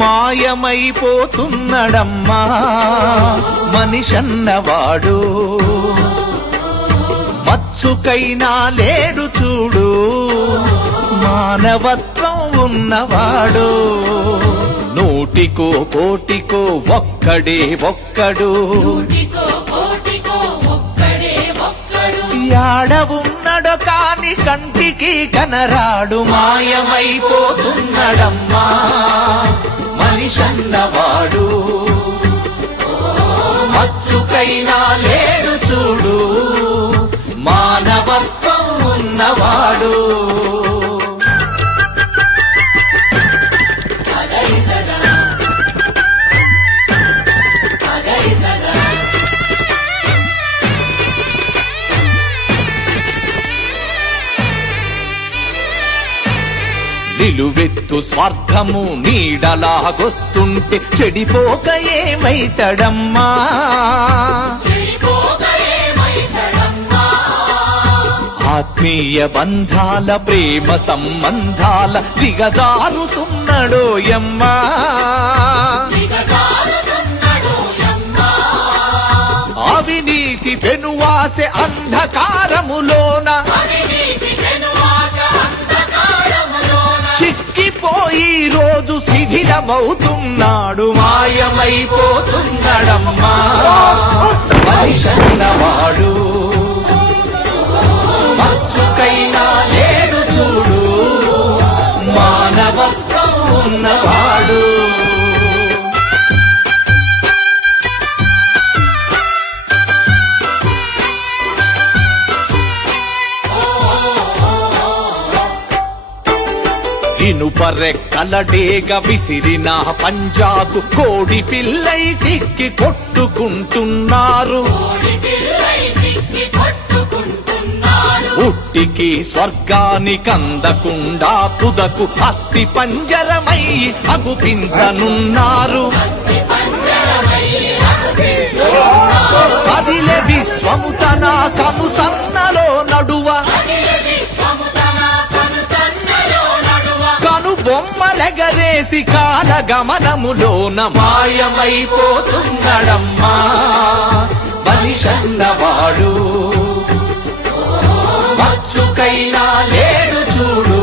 మాయమైపోతున్నడమ్మా. మనిషన్నవాడు. మచ్చుకైనా లేడు చూడు. మానవత్వం ఉన్నవాడు. నూటికో కోటికో ఒక్కడే ఒక్కడు. కోటికో కోటికో ఒక్కడే ఒక్కడు. యాడ ఉన్నడో కాని కంటికి కనరాడు. మాయమైపోతున్నడమ్మా. మనిషన్నవాడు మచ్చుకైనా లేడు చూడు మానవత్వం ఉన్నవాడు. నిలువెత్తు స్వార్థము నీడలాగొస్తుంటే చెడిపోక ఏమైతడమ్మా? చెడిపోక ఏమైతడమ్మా? ఆత్మీయ బంధాల ప్రేమ సంబంధాల దిగజారుతున్నడోయమ్మా దిగజారుతున్నాడు యమ్మా. అవినీతి పెనువాసె అంధకారములోన శిథిలమవుతున్నాడు మాయమైపోతున్నాడమ్మా. మనిషన్నవాడు మచ్చుకైనా లేడు చూడు. మానవత్వం ఉన్నవాడు. ఇనుపరెక్కలడేగ విసిరిన పంజాకు కోడి పిల్లై చిక్కి కొట్టుకుంటున్నారు. ఉట్టికి స్వర్గానికందకుండా తుదకు అస్థి పంజరమై అగుపించనున్నారు. బొమ్మలెగరేసి కాల గమనములోన మాయమైపోతున్నాడమ్మా బలిషన్నవాడు మచ్చుకైనా లేడు చూడు.